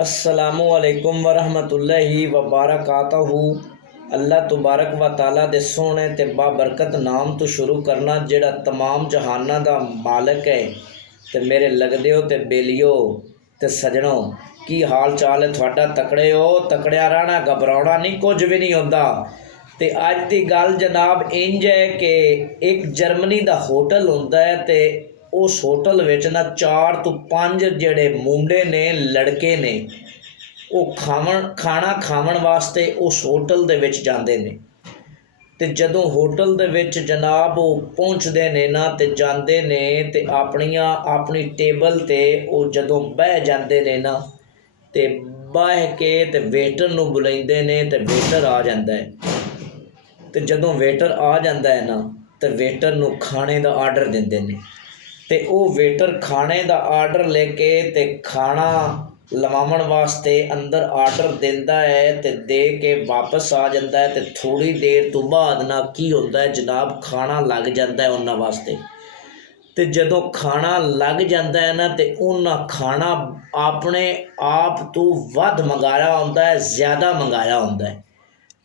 अस्सलामुअलैकुम वरहमतुल्लाहि वबरकातहू। अल्लाह तबारक व ताला दे सोहणे ते बाबरकत नाम तो शुरू करना जिहड़ा तमाम जहाना दा मालिक है। ते मेरे लगदिओ ते बेलिओ ते सजणों, की हाल चाल है तुहाडा? तकड़े हो? तकड़िया रहना, घबराउणा नहीं, कुछ भी नहीं होंदा। ते अज दी गल जनाब इंज है कि एक जर्मनी दा होटल हुंदा है ते उस होटल विच ना 4 तो 5 ਜਿਹੜੇ ਮੁੰਡੇ ने लड़के ने वो खाना खावन वास्ते उस होटल दे विच जांदे ने। ते जदों होटल दे विच जनाब वो पहुँचते ने ना ते जांदे ने ते अपनी टेबल ते वो जदों बह जांदे ने ना ते बह के ते वेटर नूं बुलाइंदे ने ते वेटर आ जांदा है। ते जदों वेटर आ जांदा है ना ते वेटर नूं खाने दा आर्डर दिंदे ने ते वो वेटर खाने दा आर्डर लेके ते खाना लवावन वास्ते अंदर आर्डर दिंदा है ते दे के वापस आ जाता है। ते थोड़ी देर तो बाद ना की होंदा है जनाब, खाना लग जाता है उन्हां वास्ते। ते जदों खाना लग जाता है ना ते उन्हां खाना अपने आप तो वध मंगाया होंदा है, ज़्यादा मंगाया होंदा है।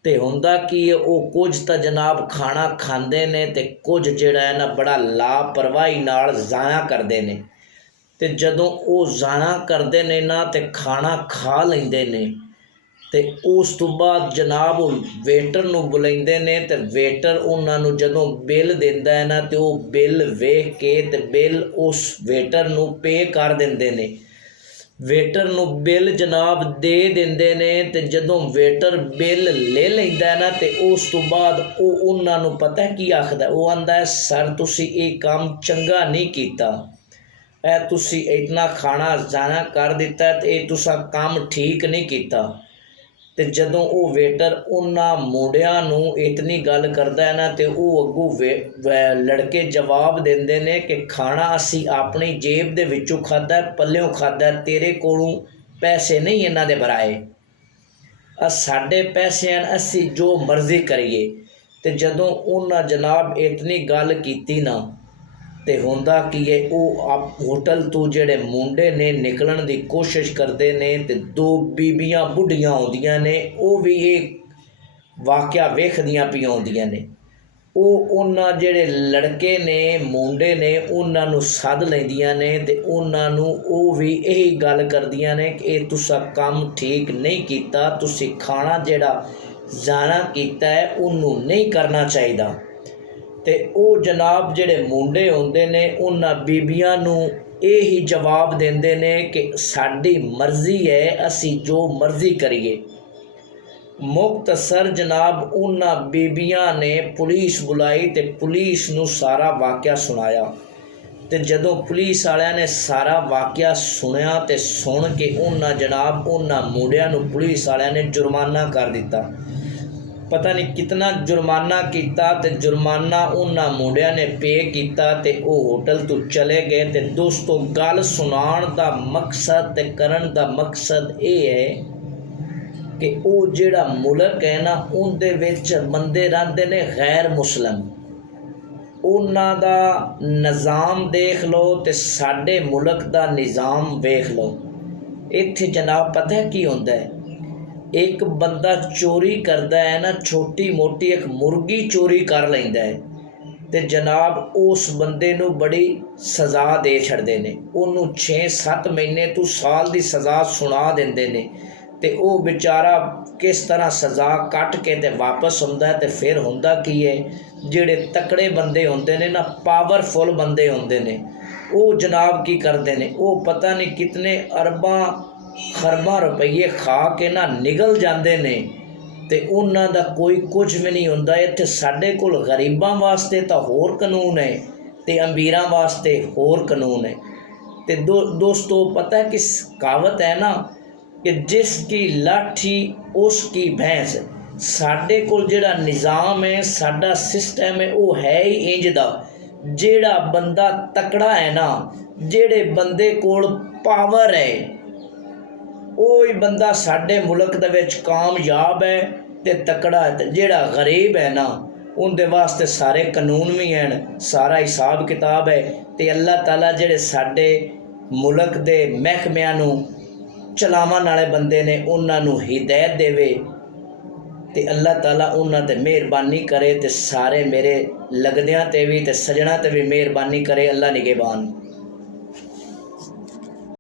ते हुंदा की वो कुछ तो जनाब खाना खांदे ने ते कुछ जिहड़ा है ना बड़ा लापरवाही नाल ज़ाया करदे ने। ते जदों वो ज़ाया करदे ने ना ते खाना खा लैंदे ने ते उस तो बाद जनाब वेटर नूं बुलाइंदे ने ते वेटर उन्हां नूं जदों बिल दिंदा है ना ते वो बिल वेख के ते बिल उस वेटर नूं पे कर दिंदे ने। वेटर नूं बिल जनाब दे दिंदे ने ते जदों वेटर बिल ले लैंदा है ना ते उस तो बाद वो उन्हां नूं पता की आखदा, वो आंदा है सर तुसी ये काम चंगा नहीं कीता, ए तुसी इतना खाना ज़ाया कर दिता ते ये तुसा काम ठीक नहीं कीता। ते जदों वो वेटर उन्हां मुंडियां नूं इतनी गल करदा है ना ते वो अगों लड़के जवाब दिंदे ने कि खाना असी अपनी जेब दे विचों खादा, पल्लियों खादा, तेरे कोलों पैसे नहीं इन्हां दे भराए, साडे पैसे हैं, असी जो मर्जी करिए। ते जदों उन्हां जनाब इतनी गल कीती ना ते हुंदा की है वो होटल तो जिहड़े मुंडे ने निकलण दी कोशिश करदे ने ते दो बीबियां बुढ़ियां आउंदियां ने, वो भी ये वाक़या वेखदियां पियां आउंदियां ने। वो उन्हां जिहड़े लड़के ने मुंडे ने उन्हां नूं सद लैंदियां ने ते उन्हां नूं वो भी यही गल करदियां ने कि ये तुसा काम ठीक नहीं कीता, तुसी खाना जिहड़ा ज़ाया कीता है उन्नूं नहीं करना चाहिदा। ते वो जनाब जिहड़े मुंडे हुंदे ने उन्हां बीबियां नूं यही जवाब दिंदे ने कि साडी मर्जी है, असी जो मर्जी करिए। मुख्तसर जनाब उन्हां बीबियां ने पुलिस बुलाई ते पुलिस नूं सारा वाक़या सुनाया। ते जदों पुलिस वालियां ने सारा वाक़या सुनिया ते सुन के उन्हां जनाब उन्हां मुंडियां नूं पुलिस वालियां ने जुर्माना कर दिता। पता नहीं कितना जुर्माना किया ते जुर्माना उन्हां मुंडियां ने पे किया ते वो होटल तो चले गए। ते दोस्तों गल सुनाण दा मकसद ते करन दा मकसद ये है कि वो जिहड़ा मुल्क है ना उनदे विच बंदे रहिंदे ने गैर मुस्लिम, उन्हां दा निज़ाम देख लो ते साडे मुल्क दा निज़ाम वेख लो। इत्थे जनाब पता है की हुंदा है, एक बंदा चोरी करता है ना, छोटी मोटी एक मुर्गी चोरी कर लैंदा है ते जनाब उस बंदे नूं बड़ी सज़ा दे छड़दे ने, उन्नूं 6-7 महीने तो साल दी सज़ा सुना दिंदे ने ते वो बेचारा किस तरह सज़ा कट के ते वापस आउंदा है। ते फिर हुंदा की है, जिहड़े तकड़े बंदे हुंदे ने ना, पावरफुल बंदे हुंदे ने, वो जनाब की करदे ने, वो पता नहीं कितने अरबां खरबां रुपये खा के ना निकल जाते ने ते उन्हां दा कोई कुछ भी नहीं हुंदा। इत्थे साडे कोल गरीबां वास्ते तां होर कानून है ते अमीरां वास्ते होर कानून है। ते दोस्तों पता है कि कहावत है ना कि जिसकी लाठी उसकी भैंस। साडे कोल जिहड़ा निज़ाम है, साडा सिस्टम है, वो है ही इंज दा। जिहड़ा बंदा तकड़ा है ना, जिहड़े बंदे कोल पावर है, वही बंदा साडे मुल्क दे विच कामयाब है ते तकड़ा है। ते जिहड़ा गरीब है ना उनदे वास्ते सारे कानून भी हैं, सारा हिसाब किताब है। ते अल्लाह ताला जिहड़े साडे मुल्क दे महकमियां नूं ਚਲਾਵਣ ਵਾਲੇ ਬੰਦੇ ਨੇ ਉਹਨਾਂ ਨੂੰ ਹਿਦਾਇਤ ਦੇਵੇ ਤੇ ਅੱਲਾਹ ਤਾਲਾ ਉਹਨਾਂ ਤੇ ਮਿਹਰਬਾਨੀ करे ਤੇ ਸਾਰੇ ਮੇਰੇ ਲੱਗਦਿਆਂ ਤੇ ਵੀ ਤੇ ਸਜਣਾ ਤੇ ਵੀ ਮਿਹਰਬਾਨੀ करे। अल्लाह निगहबान।